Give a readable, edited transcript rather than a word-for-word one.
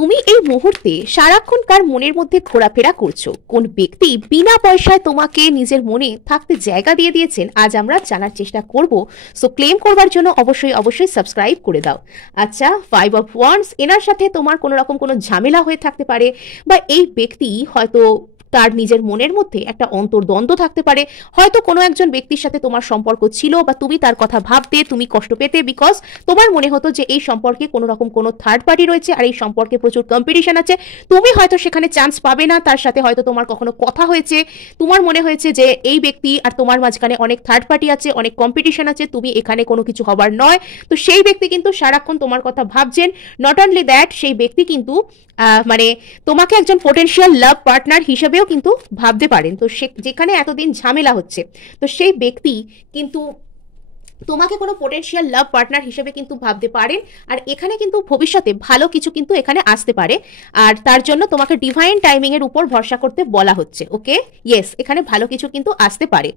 তুমি এই মুহূর্তে সারাক্ষণ কার মনের মধ্যে ঘোরাফেরা করছো, কোন ব্যক্তি বিনা পয়সায় তোমাকে নিজের মনে থাকতে জায়গা দিয়ে দিয়েছেন, আজ আমরা জানার চেষ্টা করব। সো ক্লেম করবার জন্য অবশ্যই অবশ্যই সাবস্ক্রাইব করে দাও। আচ্ছা, 5 অফ ওয়ান্ডস, এনার সাথে তোমার কোনো রকম কোনো ঝামেলা হয়ে থাকতে পারে, বা এই ব্যক্তি হয়তো তার নিজের মনের মধ্যে একটা অন্তর্দ্বন্দ্ব থাকতে পারে। হয়তো কোনো একজন ব্যক্তির সাথে তোমার সম্পর্ক ছিল, বা তুমি তার কথা ভাবতে, তুমি কষ্ট পেতে, বিকজ তোমার মনে হতো যে এই সম্পর্কে কোনো রকম কোনো থার্ড পার্টি রয়েছে, আর এই সম্পর্কে প্রচুর কম্পিটিশন আছে। তুমি হয়তো সেখানে চান্স পাবে না, তার সাথে হয়তো তোমার কখনো কথা হয়েছে, তোমার মনে হয়েছে যে এই ব্যক্তি আর তোমার মাঝখানে অনেক থার্ড পার্টি আছে, অনেক কম্পিটিশন আছে, তুমি এখানে কোনো কিছু হবার নয়। তো সেই ব্যক্তি কিন্তু সারাক্ষণ তোমার কথা ভাবছেন। নট অনলি দ্যাট, সেই ব্যক্তি কিন্তু মানে তোমাকে একজন পোটেনশিয়াল লাভ পার্টনার হিসেবেও কিন্তু ভাবতে পারেন। তো যেখানে এতদিন ঝামেলা হচ্ছে, তো সেই ব্যক্তি কিন্তু তোমাকে কোনো পোটেনশিয়াল লাভ পার্টনার হিসেবে কিন্তু ভাবতে পারেন। আর এখানে কিন্তু ভবিষ্যতে ভালো কিছু কিন্তু এখানে আসতে পারে, আর তার জন্য তোমাকে ডিভাইন টাইমিং এর উপর ভরসা করতে বলা হচ্ছে। ওকে, ইয়েস, এখানে ভালো কিছু কিন্তু আসতে পারে।